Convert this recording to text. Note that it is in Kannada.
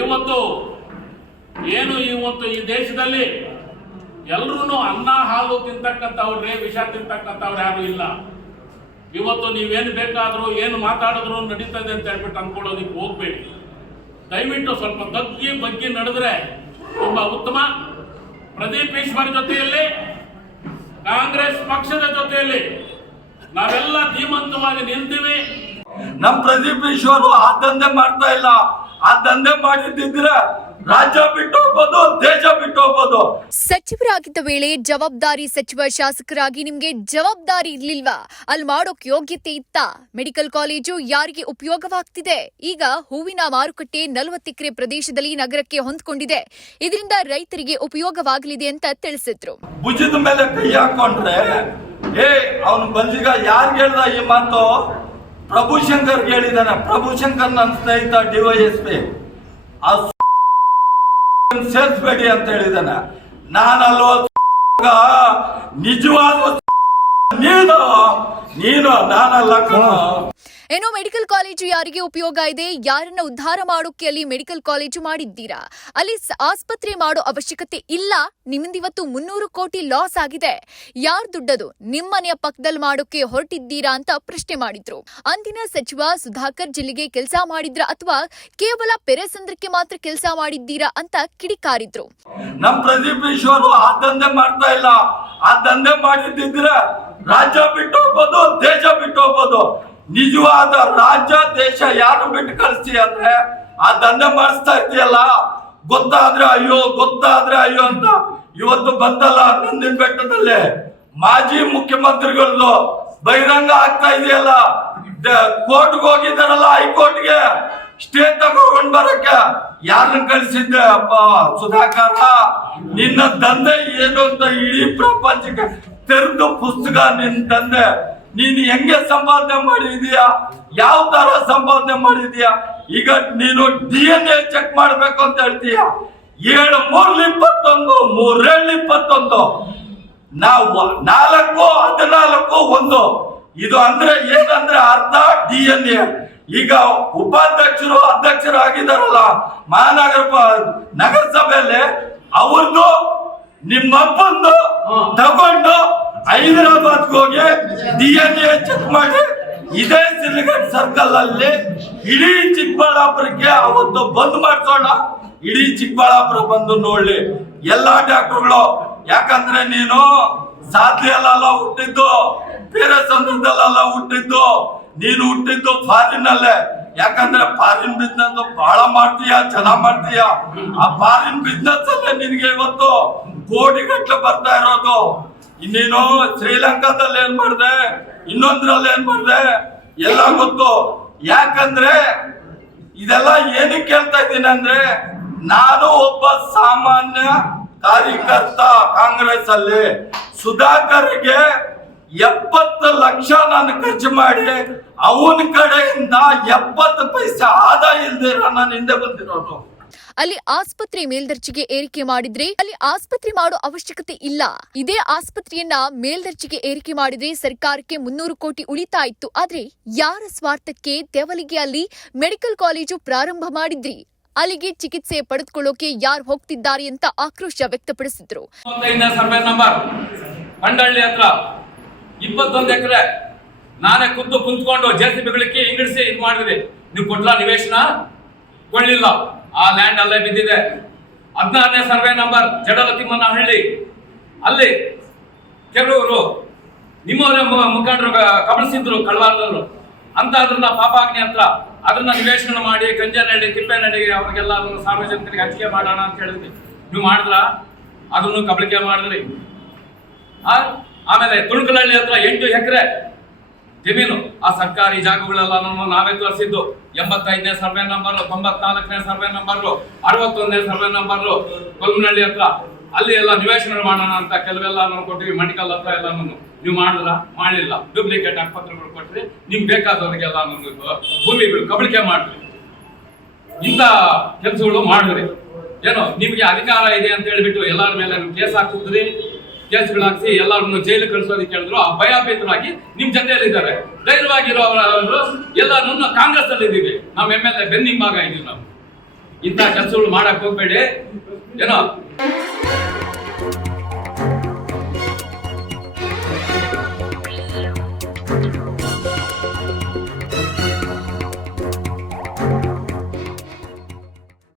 ಇವತ್ತು ಏನು ಇವತ್ತು ಈ ದೇಶದಲ್ಲಿ ಎಲ್ರೂ ಅನ್ನ ಹಾಲು ತಿಂತಕ್ಕಂಥವ್ರೆ, ವಿಷ ತಿಂತಕ್ಕಂಥವ್ರು ಯಾರು ಇಲ್ಲ. ಇವತ್ತು ನೀವೇನು ಬೇಕಾದರೂ, ಏನು ಮಾತಾಡಿದ್ರು ನಡೀತದೆ ಅಂತ ಹೇಳ್ಬಿಟ್ಟು ಅನ್ಕೊಳ್ಳೋದಕ್ಕೆ ಹೋಗ್ಬೇಡಿ. ದಯವಿಟ್ಟು ಸ್ವಲ್ಪ ತಗ್ಗಿ ಬಗ್ಗಿ ನಡೆದ್ರೆ ತುಂಬಾ ಉತ್ತಮ. ಪ್ರದೀಪ್ ಈಶ್ವರ್ ಜೊತೆಯಲ್ಲಿ, ಕಾಂಗ್ರೆಸ್ ಪಕ್ಷದ ಜೊತೆಯಲ್ಲಿ ನಾವೆಲ್ಲ ಧೀಮಂತವಾಗಿ ನಿಲ್ತೀವಿ ನಮ್ ಪ್ರದೀಪ್ ಈಶ್ವರು ಆ ದಂಧೆ ಮಾಡ್ತಾ ಇಲ್ಲ. ಆ ದಂಧೆ ಮಾಡಿದ್ದಿದ್ರೆ ರಾಜ್ಯ ಬಿಟ್ಟು ಹೋಗ್ಬೋದು ದೇಶ ಬಿಟ್ಟು ಹೋಗ್ಬೋದು. ಸಚಿವರಾಗಿದ್ದ ವೇಳೆ ಜವಾಬ್ದಾರಿ ಸಚಿವ ಶಾಸಕರಾಗಿ ನಿಮ್ಗೆ ಜವಾಬ್ದಾರಿ ಇರ್ಲಿಲ್ವಾ? ಅಲ್ಲಿ ಮಾಡೋಕ್ ಯೋಗ್ಯತೆ ಇತ್ತ? ಮೆಡಿಕಲ್ ಕಾಲೇಜು ಯಾರಿಗೆ ಉಪಯೋಗವಾಗ್ತಿದೆ? ಈಗ ಹೂವಿನ ಮಾರುಕಟ್ಟೆ ನಲವತ್ತು ಎಕರೆ ಪ್ರದೇಶದಲ್ಲಿ ನಗರಕ್ಕೆ ಹೊಂದ್ಕೊಂಡಿದೆ. ಇದರಿಂದ ರೈತರಿಗೆ ಉಪಯೋಗವಾಗಲಿದೆ ಅಂತ ತಿಳಿಸಿದ್ರು. ಭುಜದ ಮೇಲೆ ಕೈ ಹಾಕೊಂಡ್ರೆ ಏ ಅವನು ಬಂದಿಗ ಯಾರ್ಗೆ ಹೇಳ್ದ ಈ ಮಾತು? ಪ್ರಭುಶಂಕರ್ ಹೇಳಿದಾನೆ ಪ್ರಭುಶಂಕರ್ ನನ್ನ ಸ್ನೇಹಿತ ಡಿವೈಎಸ್ಪಿ ಆ ಸೇರಿಸ್ಬೇಡಿ ಅಂತ ಹೇಳಿದಾನೆ ನಾನಲ್ವ ನಿಜವಾದ ನೀನು. ನೀನು, ನಾನಲ್ಲ. ಏನೋ ಮೆಡಿಕಲ್ ಕಾಲೇಜು ಯಾರಿಗೆ ಉಪಯೋಗ ಇದೆ, ಯಾರನ್ನ ಉದ್ಧಾರ ಮಾಡೋಕೆ ಅಲ್ಲಿ ಮೆಡಿಕಲ್ ಕಾಲೇಜು ಮಾಡಿದ್ದೀರಾ? ಅಲ್ಲಿ ಆಸ್ಪತ್ರೆ ಮಾಡೋ ಅವಶ್ಯಕತೆ ಇಲ್ಲ ನಿಮ್ಮಿಂದ ಇವತ್ತು ಮುನ್ನೂರು ಕೋಟಿ ಲಾಸ್ ಆಗಿದೆ. ಯಾರ್ ದುಡ್ಡದು? ನಿಮ್ಮನೆಯ ಪಕ್ಕದಲ್ಲಿ ಮಾಡೋಕೆ ಹೊರಟಿದ್ದೀರಾ ಅಂತ ಪ್ರಶ್ನೆ ಮಾಡಿದ್ರು. ಅಂದಿನ ಸಚಿವ ಸುಧಾಕರ್ ಜಿಲ್ಲೆಗೆ ಕೆಲಸ ಮಾಡಿದ್ರ ಅಥವಾ ಕೇವಲ ಪೆರೆಸಂದ್ರಕ್ಕೆ ಮಾತ್ರ ಕೆಲಸ ಮಾಡಿದ್ದೀರಾ ಅಂತ ಕಿಡಿಕಾರಿದ್ರು. ನಮ್ ಪ್ರದೀಪ್ ಆ ದಂಧೆ ಮಾಡ್ತಾ ಇಲ್ಲ. ಆ ದಂಧೆ ಮಾಡಿದ್ದಿದ್ರೆ ರಾಜ್ಯ ಬಿಟ್ಟು ಹೋಗ್ಬೋದು, ದೇಶ ಬಿಟ್ಟು ಹೋಗ್ಬೋದು. ನಿಜವಾದ ರಾಜ್ಯ, ದೇಶ ಯಾರು ಬಿಟ್ಟು ಕಳಿಸಿ ಅಂದ್ರೆ ಆ ದಂಧೆ ಮಾಡಿಸ್ತಾ ಇದೆಯಲ್ಲ ಗೊತ್ತಾದ್ರೆ ಅಯ್ಯೋ ಗೊತ್ತಾದ್ರೆ ಅಯ್ಯೋ ಅಂತ ಇವತ್ತು ಬಂದಲ್ಲ ನಂದಿನ ಬೆಟ್ಟದಲ್ಲಿ ಮಾಜಿ ಮುಖ್ಯಮಂತ್ರಿಗಳದ್ದು ಬಹಿರಂಗ ಆಗ್ತಾ ಇದೆಯಲ್ಲ? ಕೋರ್ಟ್ಗೆ ಹೋಗಿದ್ದಾರಲ್ಲ ಹೈಕೋರ್ಟ್ಗೆ? ಸ್ಟೇ ತಗೊಂಡ್ ಬರಕ್ಕೆ ಯಾರನ್ನ ಕಳಿಸಿದ್ದೆ ಅಪ್ಪ ಸುಧಾಕರ? ನಿನ್ನ ದಂಧೆ ಏನು ಅಂತ ಇಡೀ ಪ್ರಪಂಚಕ್ಕೆ ತೆರೆದು ಪುಸ್ತಕ ನಿನ್ನ ದಂಧೆ ನೀನು ಹೆಂಗೆ ಸಂಪಾದನೆ ಮಾಡಿದೀಯಾ? ಯಾವ ತರ ಸಂಪಾದನೆ ಮಾಡಿದೀಯಾ? ಈಗ ನೀನು ಡಿ ಎನ್ ಎ ಚೆಕ್ ಮಾಡಬೇಕು ಅಂತ ಹೇಳ್ತೀಯ? ಏಳು, ಮೂರ್ಲಿ ಇಪ್ಪತ್ತೊಂದು ಮೂರೇಳು ಇಪ್ಪತ್ತೊಂದು. ನಾವು ನಾಲ್ಕು, ಹದಿನಾಲ್ಕು, ಒಂದು. ಇದು ಅಂದ್ರೆ ಏನಂದ್ರೆ ಅರ್ಧ ಡಿ ಎನ್ ಎ ಈಗ ಉಪಾಧ್ಯಕ್ಷರು, ಅಧ್ಯಕ್ಷರು ಆಗಿದ್ದಾರಲ್ಲ ಮಹಾನಗರ ನಗರಸಭೆಯಲ್ಲಿ ಅವ್ರದ್ದು ನಿಮ್ಮಪ್ಪಂದು ತಗೊಂಡು ಹೈದರಾಬಾದ್ ಹೋಗಿ ಡಿ ಎನ್ ಎ ಚೆಕ್ ಮಾಡಿ ಇದೇ ಸಿಲಿಗಟ್ ಸರ್ಕಲ್ ಅಲ್ಲಿ ಇಡೀ ಚಿಕ್ಕಬಳ್ಳಾಪುರಕ್ಕೆ ಅವತ್ತು ಬಂದ್ ಮಾಡ್ಸೋಣ. ಇಡೀ ಚಿಕ್ಕಬಳ್ಳಾಪುರ ಬಂದು ನೋಡ್ಲಿ. ಎಲ್ಲಾ ಡಾಕ್ಟರ್ಗಳು ಯಾಕಂದ್ರೆ ನೀನು ಸಾಧ್ಯಲ್ಲ ಹುಟ್ಟಿದ್ದು ಬೇರೆ ಸಂದರ್ಭದಲ್ಲೆಲ್ಲ ಹುಟ್ಟಿದ್ದು ನೀನು ಹುಟ್ಟಿದ್ದು ಫಾರಿನ್ ಅಲ್ಲೇ. ಯಾಕಂದ್ರೆ ಫಾರಿನ್ ಬಿಸ್ನೆಸ್ ಬಹಳ ಮಾಡ್ತೀಯ ಚೆನ್ನಾಗ್ ಮಾಡ್ತೀಯ? ಆ ಫಾರಿನ್ ಬಿಸ್ನೆಸ್ ಅಲ್ಲೇ ನಿನ್ಗೆ ಇವತ್ತು ಕೋಟಿ ಗಟ್ಟಲೆ ಬರ್ತಾ ಇರೋದು. ಇನ್ನೇನು ಶ್ರೀಲಂಕಾದಲ್ಲಿ ಏನ್ ಮಾಡಿದೆ? ಇನ್ನೊಂದ್ರಲ್ಲಿ ಏನ್ ಮಾಡಿದೆ? ಎಲ್ಲ ಗೊತ್ತು. ಯಾಕಂದ್ರೆ ಇದೆಲ್ಲ ಏನಕ್ಕೆ ಕೇಳ್ತಾ ಇದ್ದೀನಿ ಅಂದ್ರೆ, ನಾನು ಒಬ್ಬ ಸಾಮಾನ್ಯ ಕಾರ್ಯಕರ್ತ ಕಾಂಗ್ರೆಸ್ ಅಲ್ಲಿ ಸುಧಾಕರ್ಗೆ ಎಪ್ಪತ್ತು ಲಕ್ಷ ನಾನು ಖರ್ಚು ಮಾಡಿ, ಅವನ ಕಡೆಯಿಂದ ಎಪ್ಪತ್ತು ಪೈಸೆ ಆದಾಯ ಇಲ್ದಿರ ನಾನು ಹಿಂದೆ ಬಂದಿರೋದು. ಅಲ್ಲಿ ಆಸ್ಪತ್ರೆ ಮೇಲ್ದರ್ಜೆಗೆ ಏರಿಕೆ ಮಾಡಿದ್ರೆ ಅಲ್ಲಿ ಆಸ್ಪತ್ರೆ ಮಾಡೋ ಅವಶ್ಯಕತೆ ಇಲ್ಲ. ಇದೇ ಆಸ್ಪತ್ರೆಯನ್ನ ಮೇಲ್ದರ್ಜೆಗೆ ಏರಿಕೆ ಮಾಡಿದ್ರೆ ಸರ್ಕಾರಕ್ಕೆ ಮುನ್ನೂರು ಕೋಟಿ ಉಳಿತಾ ಇತ್ತು. ಆದ್ರೆ ಯಾರ ಸ್ವಾರ್ಥಕ್ಕೆ ತೆವಲಿಗೆ ಅಲ್ಲಿ ಮೆಡಿಕಲ್ ಕಾಲೇಜು ಪ್ರಾರಂಭ ಮಾಡಿದ್ರಿ? ಅಲ್ಲಿಗೆ ಚಿಕಿತ್ಸೆ ಪಡೆದುಕೊಳ್ಳೋಕೆ ಯಾರು ಹೋಗ್ತಿದ್ದಾರೆ ಅಂತ ಆಕ್ರೋಶ ವ್ಯಕ್ತಪಡಿಸಿದ್ರು. ಬಂಡಳ್ಳಿ ಹತ್ರ. ಇಪ್ಪತ್ತೊಂದು ಎಕರೆ. ನಾನೇ ಖುದ್ದು ಕುಂತ್ಕೊಂಡು ಇದು ಮಾಡಿದ್ರಿ ನೀವು ಕೊಟ್ಲ ನಿವೇಶನ? ಕೊಳ್ಳಿಲ್ಲ ಆ ಲ್ಯಾಂಡ್ ಅಲ್ಲೇ ಬಿದ್ದಿದೆ. ಹದಿನಾರನೇ ಸರ್ವೆ ನಂಬರ್ ಜಡಲತಿಮ್ಮನಹಳ್ಳಿ ಅಲ್ಲಿ ಕೆಲವರು ನಿಮ್ಮವರೇ ಮುಖಂಡರು ಕಬಳಿಸಿದ್ರು ಕಳವಾರದವರು. ಅಂತ ಅದನ್ನ ಪಾಪಾಗ್ನಿ ಹತ್ರ. ಅದನ್ನ ನಿವೇಶನ ಮಾಡಿ ಗಂಜನಹಳ್ಳಿ ತಿಪ್ಪೇನಹಳ್ಳಿ ಅವ್ರಿಗೆಲ್ಲ ಸಾರ್ವಜನಿಕರಿಗೆ ಹಂಚಿಕೆ ಮಾಡೋಣ ಅಂತ ಹೇಳಿದ್ವಿ. ನೀವು ಮಾಡಿದ್ರ? ಅದನ್ನು ಕಬಳಿಕೆ ಮಾಡಿದ್ರಿ? ಆಮೇಲೆ ತುಣುಕಲಹಳ್ಳಿ ಹತ್ರ ಎಂಟು ಎಕರೆ ಜಮೀನು. ಆ ಸರ್ಕಾರಿ ಜಾಗಗಳೆಲ್ಲ ನಾವೇ ತೋರಿಸಿದ್ದು. ಎಂಬತ್ತೈದನೇ ಸರ್ವೆ ನಂಬರ್, ತೊಂಬತ್ನಾಲ್ಕನೇ ಸರ್ವೆ ನಂಬರ್, ಅರವತ್ತೊಂದನೇ ಸರ್ವೆ ನಂಬರ್ ಕೊಲ್ಮನಹಳ್ಳಿ ಹತ್ರ. ಅಲ್ಲಿ ಎಲ್ಲ ನಿವೇಶನ ಮಾಡೋಣ ಅಂತ ಕೆಲವೆಲ್ಲ ನಾವು ಕೊಟ್ಟಿವಿ. ಮಣಿಕಲ್ ಹತ್ರ ಎಲ್ಲ ನೀವು ಮಾಡಿದ್ರ, ಮಾಡಲಿಲ್ಲ. ಡೂಪ್ಲಿಕೇಟ್ ಆಸ್ಪತ್ರೆಗಳು ಕೊಟ್ರಿ. ನಿಮ್ಗೆ ಬೇಕಾದವರಿಗೆಲ್ಲ ಭೂಮಿಗಳು ಕಬಳಿಕೆ ಮಾಡ್ರಿ. ಇಂಥ ಕೆಲಸಗಳು ಮಾಡಿದ್ರಿ. ಏನೋ, ನಿಮಗೆ ಅಧಿಕಾರ ಇದೆ ಅಂತ ಹೇಳ್ಬಿಟ್ಟು ಎಲ್ಲರ ಮೇಲೆ ಕೇಸ್ ಹಾಕಿದ್ರಿ. ಕೇಸ್ಗಳು ಹಾಕ್ಸಿ ಎಲ್ಲರನ್ನು ಜೈಲು ಕಳಿಸೋದಕ್ಕೆ ಹೇಳಿದ್ರು ಆ ಭಯಭೀತರಾಗಿ ನಿಮ್ ಇದ್ದಾರೆ ಧೈರ್ಯವಾಗಿರೋ ಎಲ್ಲರನ್ನು ಕಾಂಗ್ರೆಸ್ ಅಲ್ಲಿ ಇದ್ದೀವಿ ನಮ್ಮ ಎಂ ಎಲ್ ಎ ಬೆನ್ನಿಂಬಾಗ ಇದೀವಿ ನಾವು. ಇಂಥ ಕೆಲಸಗಳು ಮಾಡಕ್ ಹೋಗ್ಬೇಡಿ. ಏನೋ?